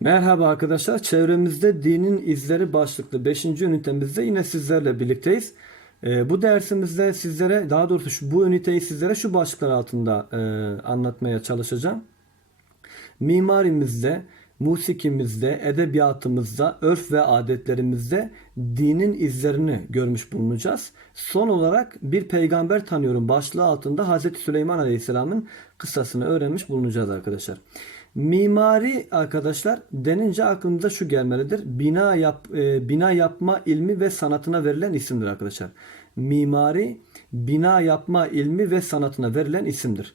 Merhaba arkadaşlar. Çevremizde dinin izleri başlıklı 5. ünitemizde yine sizlerle birlikteyiz. Ee, bu dersimizde sizlere daha doğrusu şu, bu üniteyi sizlere şu başlıklar altında e, anlatmaya çalışacağım. Mimarimizde, musikimizde, edebiyatımızda, örf ve adetlerimizde dinin izlerini görmüş bulunacağız. Son olarak bir peygamber tanıyorum başlığı altında Hazreti Süleyman Aleyhisselam'ın kıssasını öğrenmiş bulunacağız arkadaşlar. Mimari arkadaşlar denince aklımıza şu gelmelidir. Bina yap e, bina yapma ilmi ve sanatına verilen isimdir arkadaşlar. Mimari bina yapma ilmi ve sanatına verilen isimdir.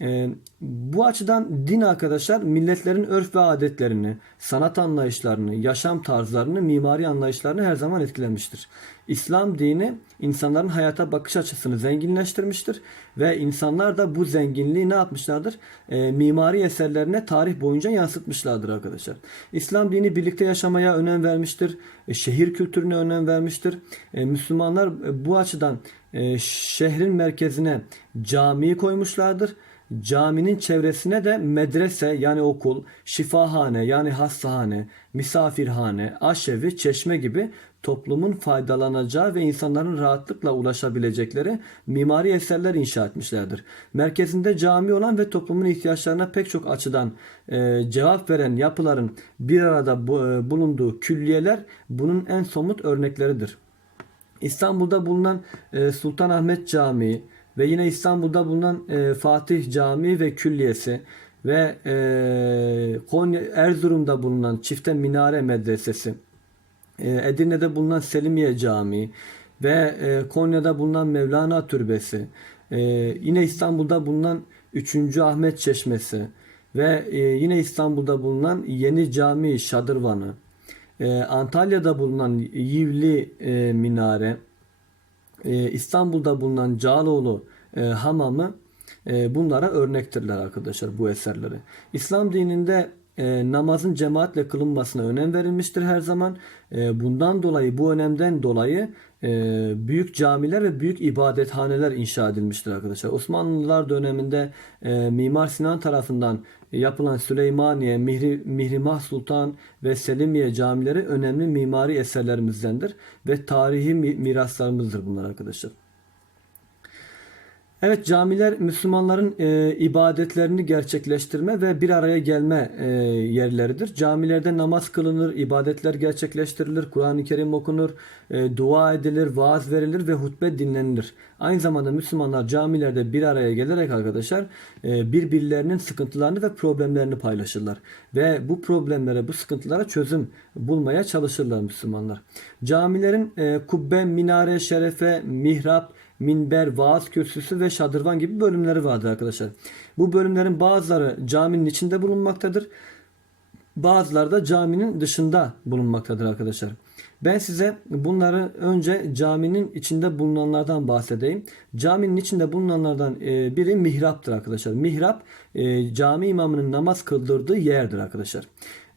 E, bu açıdan din arkadaşlar milletlerin örf ve adetlerini, sanat anlayışlarını, yaşam tarzlarını, mimari anlayışlarını her zaman etkilemiştir. İslam dini insanların hayata bakış açısını zenginleştirmiştir ve insanlar da bu zenginliği ne yapmışlardır? E, mimari eserlerine tarih boyunca yansıtmışlardır arkadaşlar. İslam dini birlikte yaşamaya önem vermiştir. E, şehir kültürüne önem vermiştir. E, Müslümanlar e, bu açıdan e, şehrin merkezine camiyi koymuşlardır. Caminin çevresine de medrese yani okul, şifahane yani hastahane, misafirhane, aşevi, çeşme gibi toplumun faydalanacağı ve insanların rahatlıkla ulaşabilecekleri mimari eserler inşa etmişlerdir. Merkezinde cami olan ve toplumun ihtiyaçlarına pek çok açıdan e, cevap veren yapıların bir arada bu, e, bulunduğu külliyeler bunun en somut örnekleridir. İstanbul'da bulunan e, Sultanahmet Camii ve yine İstanbul'da bulunan e, Fatih Camii ve Külliyesi ve e, Konya Erzurum'da bulunan Çifte Minare Medresesi, e, Edirne'de bulunan Selimiye Camii ve e, Konya'da bulunan Mevlana Türbesi, e, yine İstanbul'da bulunan 3. Ahmet Çeşmesi ve e, yine İstanbul'da bulunan Yeni Cami Şadırvanı, e, Antalya'da bulunan Yivli e, Minare, e, İstanbul'da bulunan Cağaloğlu e, Hamamı e, bunlara örnektirler arkadaşlar bu eserleri. İslam dininde e, namazın cemaatle kılınmasına önem verilmiştir her zaman. E, bundan dolayı bu önemden dolayı büyük camiler ve büyük ibadethaneler inşa edilmiştir arkadaşlar. Osmanlılar döneminde e, Mimar Sinan tarafından yapılan Süleymaniye, Mihri, Mihrimah Sultan ve Selimiye camileri önemli mimari eserlerimizdendir ve tarihi mi- miraslarımızdır bunlar arkadaşlar. Evet camiler Müslümanların e, ibadetlerini gerçekleştirme ve bir araya gelme e, yerleridir. Camilerde namaz kılınır, ibadetler gerçekleştirilir, Kur'an-ı Kerim okunur, e, dua edilir, vaaz verilir ve hutbe dinlenilir. Aynı zamanda Müslümanlar camilerde bir araya gelerek arkadaşlar e, birbirlerinin sıkıntılarını ve problemlerini paylaşırlar. Ve bu problemlere, bu sıkıntılara çözüm bulmaya çalışırlar Müslümanlar. Camilerin e, kubbe, minare, şerefe, mihrap, minber, vaaz kürsüsü ve şadırvan gibi bölümleri vardır arkadaşlar. Bu bölümlerin bazıları caminin içinde bulunmaktadır. Bazıları da caminin dışında bulunmaktadır arkadaşlar. Ben size bunları önce caminin içinde bulunanlardan bahsedeyim. Caminin içinde bulunanlardan e, biri mihraptır arkadaşlar. Mihrap e, cami imamının namaz kıldırdığı yerdir arkadaşlar.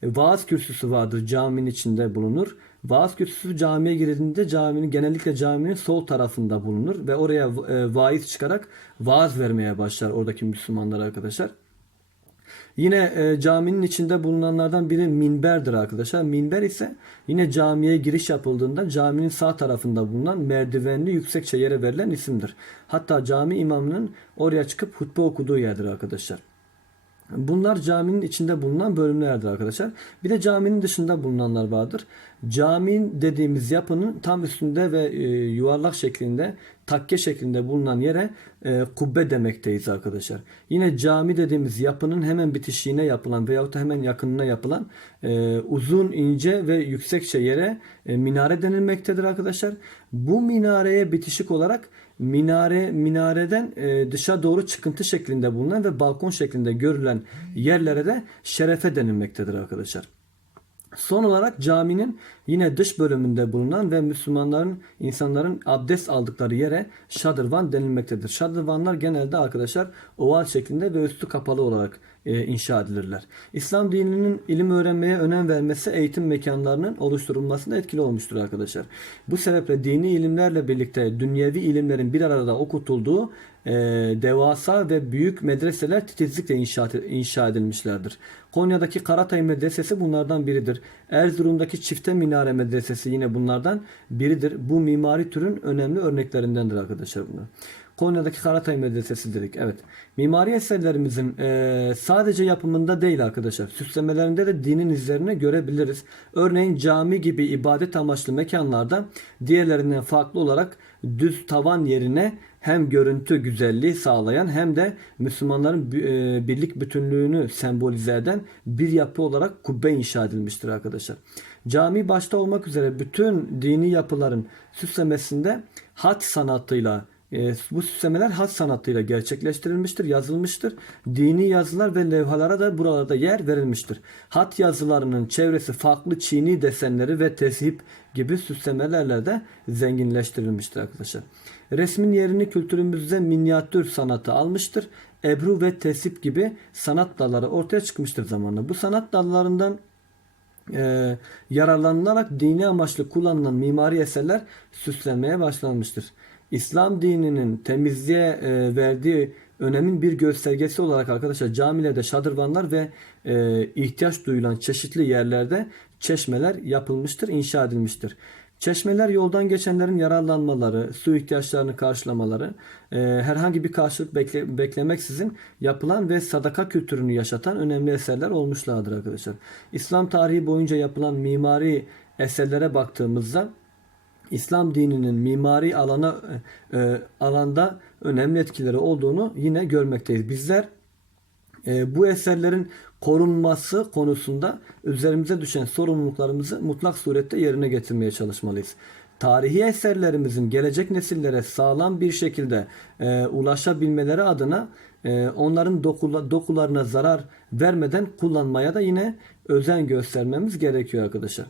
E, Vaaz kürsüsü vardır caminin içinde bulunur. Vaaz kürsüsü camiye girildiğinde caminin genellikle caminin sol tarafında bulunur ve oraya e, vaiz çıkarak vaaz vermeye başlar oradaki Müslümanlar arkadaşlar. Yine e, caminin içinde bulunanlardan biri minberdir arkadaşlar. Minber ise yine camiye giriş yapıldığında caminin sağ tarafında bulunan merdivenli yüksekçe yere verilen isimdir. Hatta cami imamının oraya çıkıp hutbe okuduğu yerdir arkadaşlar. Bunlar caminin içinde bulunan bölümlerdir arkadaşlar. Bir de caminin dışında bulunanlar vardır. Caminin dediğimiz yapının tam üstünde ve e, yuvarlak şeklinde takke şeklinde bulunan yere e, kubbe demekteyiz arkadaşlar. Yine cami dediğimiz yapının hemen bitişiğine yapılan veyahut da hemen yakınına yapılan e, uzun ince ve yüksekçe yere minare denilmektedir arkadaşlar. Bu minareye bitişik olarak minare minareden e, dışa doğru çıkıntı şeklinde bulunan ve balkon şeklinde görülen yerlere de şerefe denilmektedir arkadaşlar. Son olarak caminin yine dış bölümünde bulunan ve Müslümanların, insanların abdest aldıkları yere şadırvan denilmektedir. Şadırvanlar genelde arkadaşlar oval şeklinde ve üstü kapalı olarak inşa edilirler. İslam dininin ilim öğrenmeye önem vermesi eğitim mekanlarının oluşturulmasında etkili olmuştur arkadaşlar. Bu sebeple dini ilimlerle birlikte dünyevi ilimlerin bir arada okutulduğu e, devasa ve büyük medreseler titizlikle inşa, inşa edilmişlerdir. Konya'daki Karatay Medresesi bunlardan biridir. Erzurum'daki Çifte Minare Medresesi yine bunlardan biridir. Bu mimari türün önemli örneklerindendir arkadaşlar bunlar. Konya'daki Karatay Medresesi dedik. Evet. Mimari eserlerimizin e, sadece yapımında değil arkadaşlar. Süslemelerinde de dinin izlerini görebiliriz. Örneğin cami gibi ibadet amaçlı mekanlarda diğerlerinden farklı olarak düz tavan yerine hem görüntü güzelliği sağlayan hem de Müslümanların e, birlik bütünlüğünü sembolize eden bir yapı olarak kubbe inşa edilmiştir arkadaşlar. Cami başta olmak üzere bütün dini yapıların süslemesinde hat sanatıyla e, bu süslemeler hat sanatıyla gerçekleştirilmiştir, yazılmıştır. Dini yazılar ve levhalara da buralarda yer verilmiştir. Hat yazılarının çevresi farklı çini desenleri ve teship gibi süslemelerle de zenginleştirilmiştir arkadaşlar. Resmin yerini kültürümüzde minyatür sanatı almıştır. Ebru ve tesip gibi sanat dalları ortaya çıkmıştır zamanla. Bu sanat dallarından e, yararlanılarak dini amaçlı kullanılan mimari eserler süslenmeye başlanmıştır. İslam dininin temizliğe e, verdiği önemin bir göstergesi olarak arkadaşlar camilerde şadırvanlar ve e, ihtiyaç duyulan çeşitli yerlerde çeşmeler yapılmıştır, inşa edilmiştir. Çeşmeler yoldan geçenlerin yararlanmaları, su ihtiyaçlarını karşılamaları, e, herhangi bir karşılık bekle, beklemeksizin yapılan ve sadaka kültürünü yaşatan önemli eserler olmuşlardır arkadaşlar. İslam tarihi boyunca yapılan mimari eserlere baktığımızda İslam dininin mimari alana e, alanda önemli etkileri olduğunu yine görmekteyiz. Bizler e, bu eserlerin korunması konusunda üzerimize düşen sorumluluklarımızı mutlak surette yerine getirmeye çalışmalıyız. Tarihi eserlerimizin gelecek nesillere sağlam bir şekilde e, ulaşabilmeleri adına e, onların dokula, dokularına zarar vermeden kullanmaya da yine özen göstermemiz gerekiyor arkadaşlar.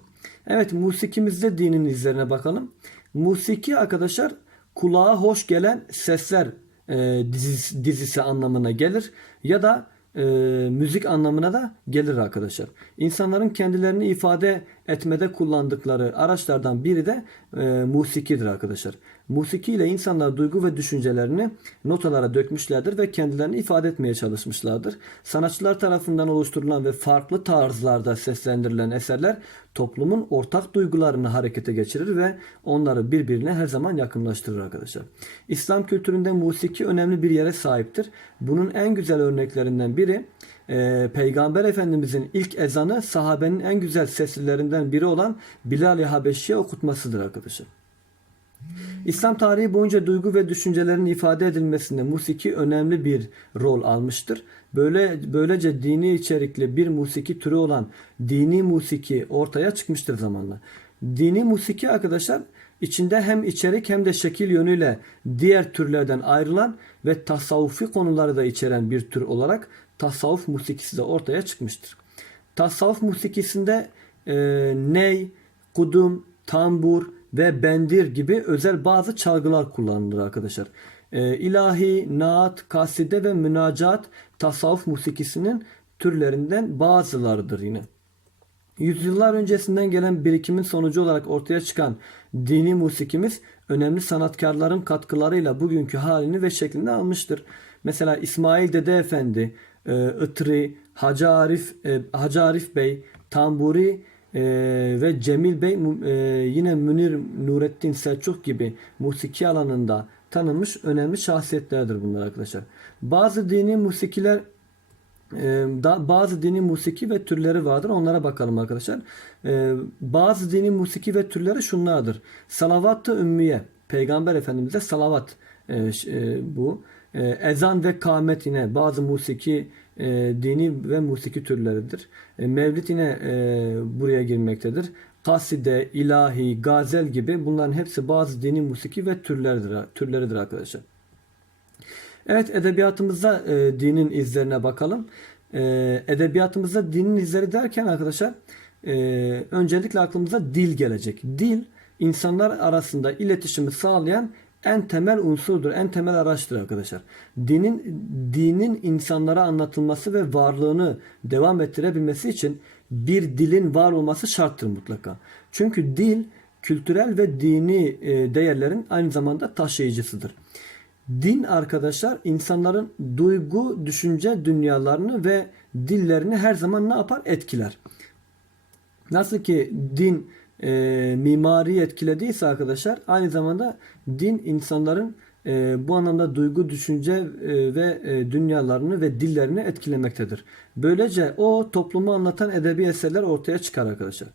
Evet musikimizde dinin izlerine bakalım. Musiki arkadaşlar kulağa hoş gelen sesler e, dizisi, dizisi anlamına gelir ya da e, müzik anlamına da gelir arkadaşlar. İnsanların kendilerini ifade etmede kullandıkları araçlardan biri de e, musikidir arkadaşlar. Musiki ile insanlar duygu ve düşüncelerini notalara dökmüşlerdir ve kendilerini ifade etmeye çalışmışlardır. Sanatçılar tarafından oluşturulan ve farklı tarzlarda seslendirilen eserler toplumun ortak duygularını harekete geçirir ve onları birbirine her zaman yakınlaştırır arkadaşlar. İslam kültüründe musiki önemli bir yere sahiptir. Bunun en güzel örneklerinden biri e, Peygamber Efendimizin ilk ezanı sahabenin en güzel seslilerinden biri olan Bilal-i Habeşi'ye okutmasıdır arkadaşlar. İslam tarihi boyunca duygu ve düşüncelerin ifade edilmesinde musiki önemli bir rol almıştır. Böyle böylece dini içerikli bir musiki türü olan dini musiki ortaya çıkmıştır zamanla. Dini musiki arkadaşlar içinde hem içerik hem de şekil yönüyle diğer türlerden ayrılan ve tasavvufi konuları da içeren bir tür olarak tasavvuf musikisi de ortaya çıkmıştır. Tasavvuf musikisinde e, ney, kudum, tambur ve bendir gibi özel bazı çalgılar kullanılır arkadaşlar. E, ilahi, naat, kaside ve münacat tasavvuf musikisinin türlerinden bazılarıdır yine. Yüzyıllar öncesinden gelen birikimin sonucu olarak ortaya çıkan dini musikimiz önemli sanatkarların katkılarıyla bugünkü halini ve şeklini almıştır. Mesela İsmail Dede Efendi, e, Itri, Hacı Arif, e, Hacı Arif Bey, Tamburi e, ve Cemil Bey e, yine Münir Nurettin Selçuk gibi musiki alanında tanınmış önemli şahsiyetlerdir bunlar arkadaşlar. Bazı dini musikiler da, bazı dini musiki ve türleri vardır. Onlara bakalım arkadaşlar. bazı dini musiki ve türleri şunlardır. Salavat-ı Ümmiye. Peygamber Efendimiz'e salavat bu. Ezan ve kâmet yine bazı musiki dini ve musiki türleridir. mevlid yine buraya girmektedir. Kaside, ilahi, gazel gibi bunların hepsi bazı dini musiki ve türleridir, türleridir arkadaşlar. Evet edebiyatımızda e, dinin izlerine bakalım. E, edebiyatımızda dinin izleri derken arkadaşlar e, öncelikle aklımıza dil gelecek. Dil insanlar arasında iletişimi sağlayan en temel unsurdur, en temel araçtır arkadaşlar. Dinin dinin insanlara anlatılması ve varlığını devam ettirebilmesi için bir dilin var olması şarttır mutlaka. Çünkü dil kültürel ve dini e, değerlerin aynı zamanda taşıyıcısıdır. Din arkadaşlar insanların duygu, düşünce dünyalarını ve dillerini her zaman ne yapar? Etkiler. Nasıl ki din e, mimari etkilediyse arkadaşlar aynı zamanda din insanların e, bu anlamda duygu, düşünce e, ve e, dünyalarını ve dillerini etkilemektedir. Böylece o toplumu anlatan edebi eserler ortaya çıkar arkadaşlar.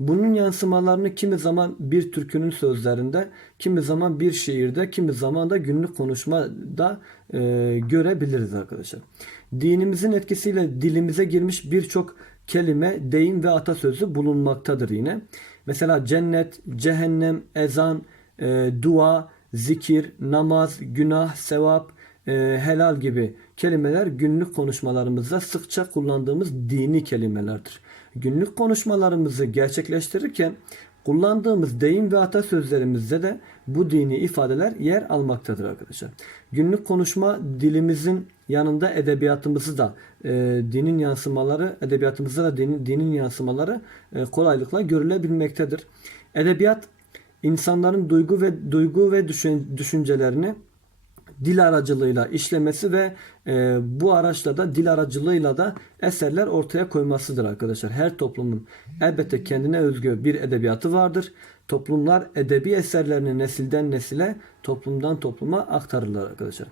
Bunun yansımalarını kimi zaman bir türkünün sözlerinde, kimi zaman bir şiirde, kimi zaman da günlük konuşmada e, görebiliriz arkadaşlar. Dinimizin etkisiyle dilimize girmiş birçok kelime, deyim ve atasözü bulunmaktadır yine. Mesela cennet, cehennem, ezan, e, dua, zikir, namaz, günah, sevap, e, helal gibi kelimeler günlük konuşmalarımızda sıkça kullandığımız dini kelimelerdir. Günlük konuşmalarımızı gerçekleştirirken kullandığımız deyim ve atasözlerimizde de bu dini ifadeler yer almaktadır arkadaşlar. Günlük konuşma dilimizin yanında edebiyatımızı da e, dinin yansımaları, edebiyatımızda da dinin, dinin yansımaları e, kolaylıkla görülebilmektedir. Edebiyat insanların duygu ve duygu ve düşün, düşüncelerini dil aracılığıyla işlemesi ve e, bu araçla da dil aracılığıyla da eserler ortaya koymasıdır arkadaşlar. Her toplumun elbette kendine özgü bir edebiyatı vardır. Toplumlar edebi eserlerini nesilden nesile, toplumdan topluma aktarırlar arkadaşlar.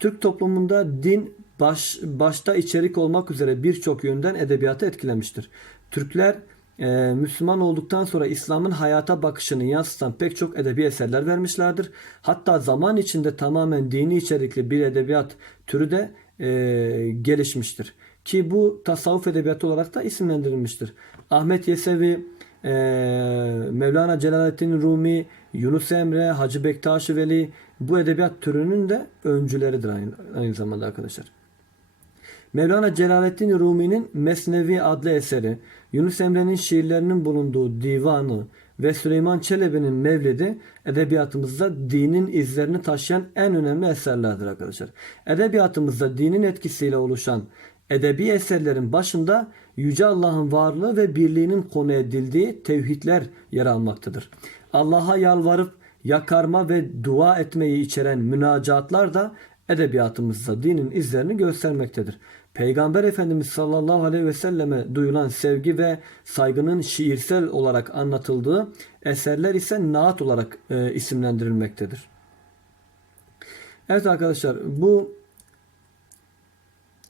Türk toplumunda din baş, başta içerik olmak üzere birçok yönden edebiyatı etkilemiştir. Türkler e, Müslüman olduktan sonra İslam'ın hayata bakışını yansıtan pek çok edebi eserler vermişlerdir. Hatta zaman içinde tamamen dini içerikli bir edebiyat türü de e, gelişmiştir. Ki bu tasavvuf edebiyatı olarak da isimlendirilmiştir. Ahmet Yesevi, e, Mevlana Celaleddin Rumi, Yunus Emre, Hacı Bektaş Veli bu edebiyat türünün de öncüleridir aynı, aynı zamanda arkadaşlar. Mevlana Celaleddin Rumi'nin Mesnevi adlı eseri, Yunus Emre'nin şiirlerinin bulunduğu divanı ve Süleyman Çelebi'nin Mevlidi edebiyatımızda dinin izlerini taşıyan en önemli eserlerdir arkadaşlar. Edebiyatımızda dinin etkisiyle oluşan edebi eserlerin başında Yüce Allah'ın varlığı ve birliğinin konu edildiği tevhidler yer almaktadır. Allah'a yalvarıp yakarma ve dua etmeyi içeren münacatlar da edebiyatımızda dinin izlerini göstermektedir. Peygamber Efendimiz sallallahu aleyhi ve selleme duyulan sevgi ve saygının şiirsel olarak anlatıldığı eserler ise naat olarak e, isimlendirilmektedir. Evet arkadaşlar bu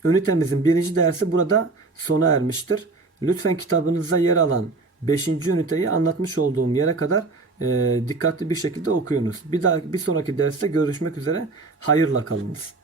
ünitemizin birinci dersi burada sona ermiştir. Lütfen kitabınızda yer alan 5. üniteyi anlatmış olduğum yere kadar e, dikkatli bir şekilde okuyunuz. Bir daha bir sonraki derste görüşmek üzere. Hayırla kalınız.